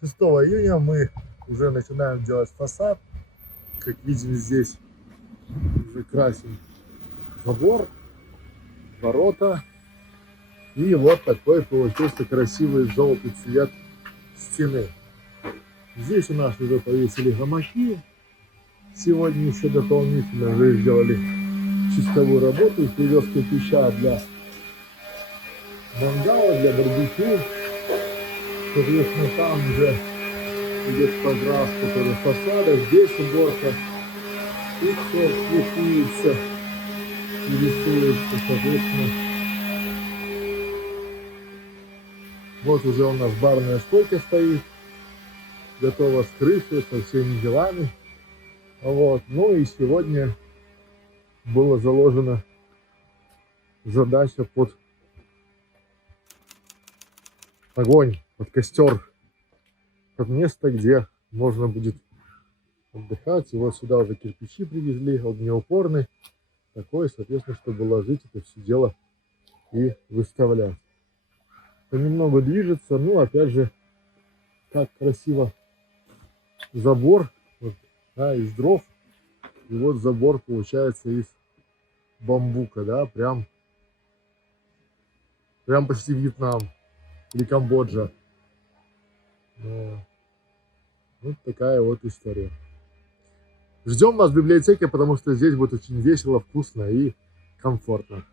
6 июня мы уже начинаем делать фасад. Как видим, здесь уже красим забор, ворота. И вот такой получился красивый желтый цвет стены. Здесь у нас уже повесили гамаки. Сегодня еще дополнительно уже сделали чистовую работу. Привез кирпича для мангала, для барбекю. Соответственно, там уже идет покраска тоже фасада. Здесь уборка. И все рисуется. И рисуется, соответственно. Вот уже у нас барная стойка стоит. Готова с крышей, со всеми делами. Вот. Ну и сегодня была заложена задача под огонь, под костер, под место, где можно будет отдыхать. И вот сюда уже кирпичи привезли, огнеупорный такой, соответственно, чтобы ложить это все дело и выставлять. Понемногу движется, ну опять же, как красиво забор, вот, да, из дров. И вот забор получается из бамбука, да, прям почти Вьетнам или Камбоджа. Вот такая вот история. Ждем вас в библиотеке, потому что здесь будет очень весело, вкусно и комфортно.